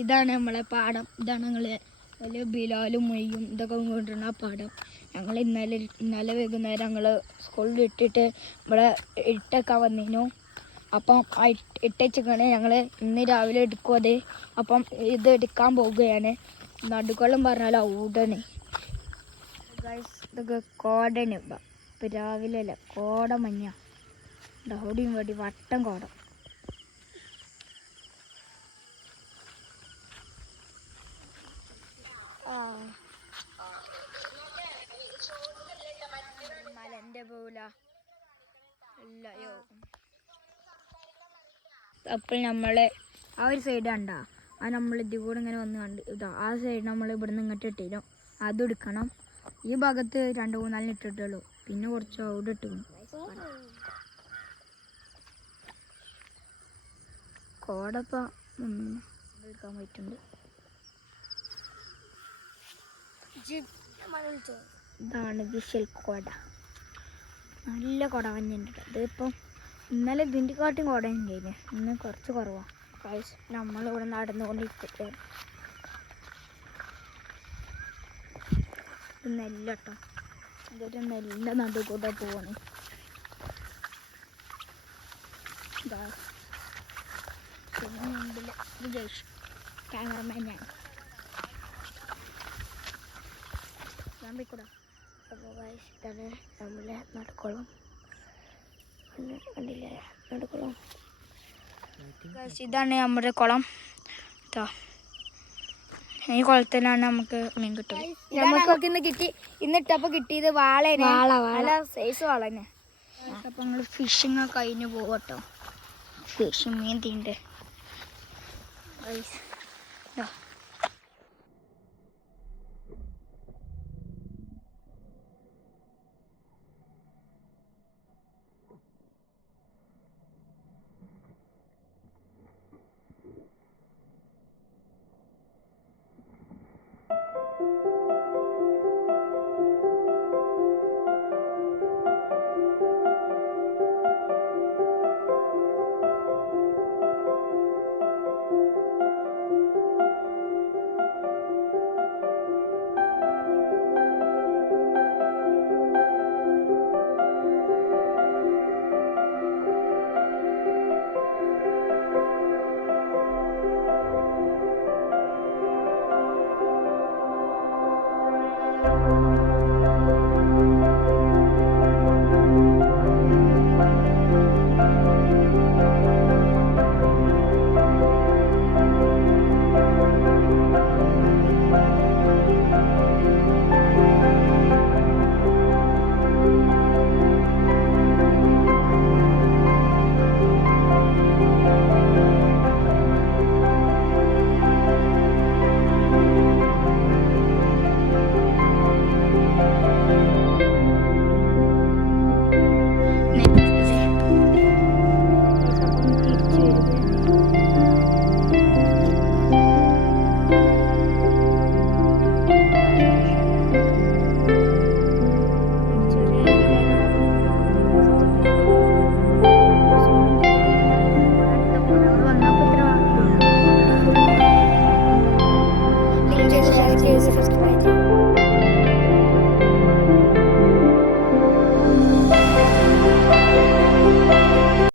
ഇതാണ് നമ്മളെ പാടം. ഇതാണ് ഞങ്ങള് വലിയ ബിലാലും മൊയ്യും ഇതൊക്കെ കൊണ്ടുവരുന്ന പാടം. ഞങ്ങൾ ഇന്നലെ വൈകുന്നേരം ഞങ്ങൾ സ്കൂളിൽ ഇട്ടിട്ട് ഇവിടെ ഇട്ടൊക്കെ വന്നിരുന്നു. അപ്പം ആ ഇട്ടേക്കാണ് ഞങ്ങൾ ഇന്ന് രാവിലെ എടുക്കും അത്. അപ്പം ഇത് എടുക്കാൻ പോവുകയാണ്. നടുക്കോളം പറഞ്ഞാൽ ഔടണ് ഇതൊക്കെ കോടന്. ഇപ്പം രാവിലെ അല്ല, കോട മഞ്ഞ ഡൗടിയും വേണ്ടി വട്ടം കോട. മലന്റെ പോല അപ്പോൾ നമ്മള് ആ ഒരു സൈഡ് കണ്ടാ, അത് നമ്മൾ ഇതിൽ കൂടെ ഇങ്ങനെ വന്ന് കണ്ട് ഇതാ ആ സൈഡ് നമ്മൾ ഇവിടുന്ന് ഇങ്ങോട്ട് ഇട്ടിരും. അതും എടുക്കണം. ഈ ഭാഗത്ത് 2-3 ഇട്ടിട്ടുള്ളൂ, പിന്നെ കുറച്ച് അവിടെ ഇട്ടു. കോടപ്പ എടുക്കാൻ പറ്റുന്നുണ്ട്. ഇതാണ് വിഷൽ കോട. നല്ല കുട മഞ്ഞുണ്ട്. ഇതിപ്പം ഇന്നലെ ഇതിൻ്റെ കാട്ടും കുട ഉണ്ടായിരുന്നു, ഇന്ന് കുറച്ച് കുറവാണ്. നമ്മളിവിടെ നടന്നുകൊണ്ടിരിക്കുകയാണ്. ഇത് നെല്ലട്ടോ, ഇതൊരു നെല്ല നടുകൂടെ പോവാണ്. പിന്നെ മുമ്പിൽ വിജേഷ് ക്യാമറമാൻ ഞാൻ കൂടാ. അപ്പോൾ ഇതാണ് നമ്മളെ നടുക്കുളം. കണ്ടില്ലേ നടുക്കുളം? ഇതാണ് നമ്മുടെ കുളം. ഈ കുളത്തിലാണ് നമുക്ക് മീൻ കിട്ടും. നമുക്കൊക്കെ ഇന്നിട്ടപ്പോൾ കിട്ടിയത് വാളേനെ, നല്ല സൈസ് വാളനെ. അപ്പം ഞങ്ങൾ ഫിഷിങ് കഴിഞ്ഞ് പോകട്ടോ. ഫിഷ് മീൻ തീണ്ട്.